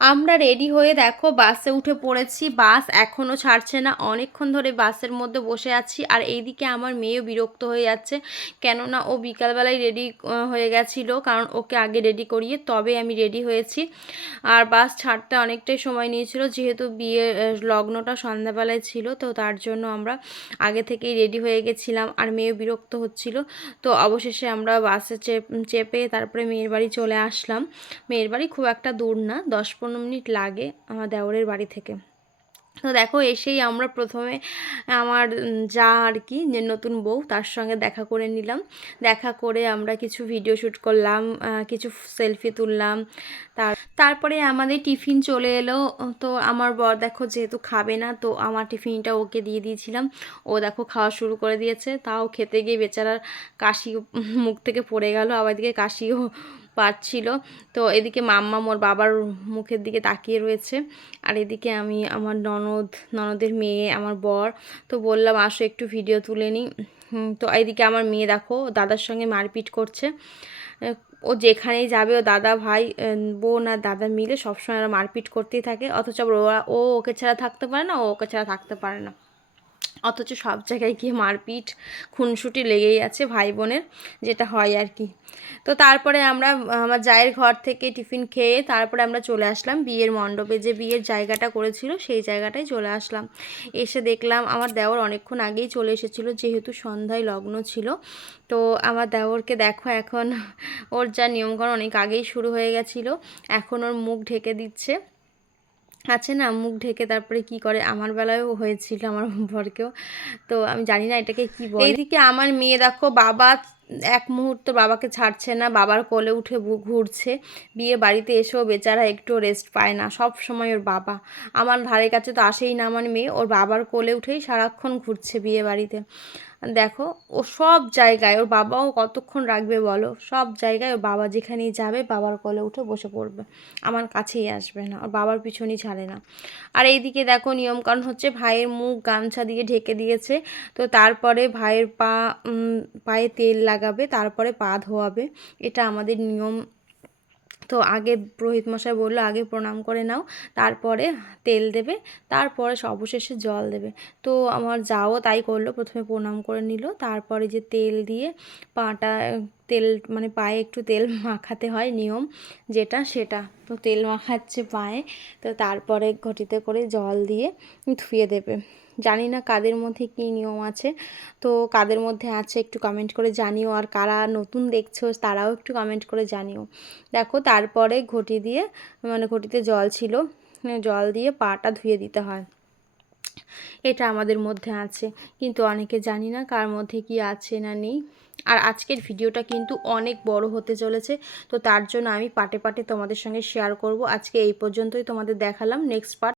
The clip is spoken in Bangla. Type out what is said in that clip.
আমরা রেডি হয়ে দেখো বাসে উঠে পড়েছি। বাস এখনও ছাড়ছে না, অনেকক্ষণ ধরে বাসের মধ্যে বসে আছি। আর এইদিকে আমার মেয়েও বিরক্ত হয়ে যাচ্ছে, কেননা ও বিকালবেলায় রেডি হয়ে গেছিলো, কারণ ওকে আগে রেডি করিয়ে তবে আমি রেডি হয়েছি। আর বাস ছাড়তে অনেকটাই সময় নিয়েছিল, যেহেতু বিয়ের লগ্নটা সন্ধ্যাবেলায় ছিল, তো তার জন্য আমরা আগে থেকেই রেডি হয়ে গেছিলাম। আর মেয়েও বিরক্ত হচ্ছিল। তো অবশেষে আমরা বাসে চেপে তারপরে মেয়ের বাড়ি চলে আসলাম। মেয়ের বাড়ি খুব একটা দূর না, 10-15 মিনিট লাগে আমার দেওরের বাড়ি থেকে। তো দেখো এসেই আমরা প্রথমে আমার যা আর কি, যে নতুন বউ, তার সঙ্গে দেখা করে নিলাম। দেখা করে আমরা কিছু ভিডিও শ্যুট করলাম, কিছু সেলফি তুললাম। তারপরে আমাদের টিফিন চলে এলো। তো আমার বর দেখো যেহেতু খাবে না, তো আমার টিফিনটা ওকে দিয়ে দিয়েছিলাম। ও দেখো খাওয়া শুরু করে দিয়েছে, তাও খেতে গিয়ে বেচারার কাশি মুখ থেকে পড়ে গেল, আবার এদিকে কাশিও পাচ্ছিল। তো এদিকে মাম্মা মোর বাবার মুখের দিকে তাকিয়ে রয়েছে। আর এদিকে আমি আমার ননদের মেয়ে, আমার বর, তো বললাম আসো একটু ভিডিও তুলে নিই। তো এইদিকে আমার মেয়ে দেখো দাদার সঙ্গে মারপিট করছে। ও যেখানেই যাবে ও দাদা ভাই বোন আর দাদা মিলে সবসময় ওরা মারপিট করতেই থাকে, অথচ ও ওকে ছাড়া থাকতে পারে না, ও ওকে ছাড়া থাকতে পারে না, অথচ সব জায়গায় গিয়ে মারপিট খুনসুটি লেগেই আছে ভাই বোনের, যেটা হয় আর কি। তো তারপরে আমরা আমার জায়ের ঘর থেকে টিফিন খেয়ে তারপরে আমরা চলে আসলাম বিয়ের মণ্ডপে, যে বিয়ের জায়গাটা করেছিল সেই জায়গাটায় চলে আসলাম। এসে দেখলাম আমার দেওর অনেকক্ষণ আগেই চলে এসেছিলো, যেহেতু সন্ধ্যায় লগ্ন ছিল। তো আমার দেওরকে দেখো এখন ওর যা নিয়মকানুন অনেক আগেই শুরু হয়ে গেছিলো, এখন ওর মুখ ঢেকে দিচ্ছে, আছে না, মুখ ঢেকে তারপরে কি করে, আমার বেলায়ও হয়েছিল আমার বরকেও। তো আমি জানি না এটাকে কি বলে। এইদিকে আমার মেয়ে দেখো বাবা এক মুহূর্ত বাবাকে ছাড়ছে না, বাবার কোলে উঠে ঘুরছে। বিয়ে বাড়িতে এসেও বেচারা একটু রেস্ট পায় না, সব সময় ওর বাবা আমার ধারে কাছে তো আসেই না। আমার মেয়ে ওর বাবার কোলে উঠেই সারাক্ষণ ঘুরছে বিয়ে বাড়িতে। দেখো ও সব জায়গায়, ওর বাবাও কতক্ষণ রাখবে বলো, সব জায়গায় ওর বাবা যেখানেই যাবে বাবার কোলে উঠে বসে পড়বে, আমার কাছেই আসবে না, ওর বাবার পিছনই ছাড়ে না। আর এইদিকে দেখো নিয়মকানুন হচ্ছে, ভাইয়ের মুখ গামছা দিয়ে ঢেকে দিয়েছে। তো তারপরে ভাইয়ের পায়ে তেল লাগাবে, তারপরে পা ধোয়াবে, এটা আমাদের নিয়ম। তো আগে পুরোহিত মশাই বললো আগে প্রণাম করে নাও, তারপরে তেল দেবে, তারপরে অবশেষে জল দেবে। তো আমার যাও তাই করলো, প্রথমে প্রণাম করে নিল, তারপরে যে তেল দিয়ে পাটা, তেল মানে পায়ে একটু তেল মাখাতে হয় নিয়ম যেটা, সেটা তো তেল মাখাচ্ছে পায়ে। তো তারপরে ঘটিতে করে জল দিয়ে ধুয়ে দেবে। জানি না কাদের মধ্যে কী নিয়ম আছে, তো কাদের মধ্যে আছে একটু কমেন্ট করে জানিও, আর কারা নতুন দেখছো তারাও একটু কমেন্ট করে জানিও। দেখো তারপরে ঘটি দিয়ে, মানে ঘটিতে জল ছিল, জল দিয়ে পাটা ধুয়ে দিতে হয়, এটা আমাদের মধ্যে আছে। কিন্তু অনেকে জানি না কার মধ্যে কি আছে না নেই। আর আজকের ভিডিওটা কিন্তু অনেক বড় হতে চলেছে, তো তার জন্য আমি পাটে পাটে তোমাদের সঙ্গে শেয়ার করব। আজকে এই পর্যন্তই তোমাদের দেখালাম, নেক্সট পার্ট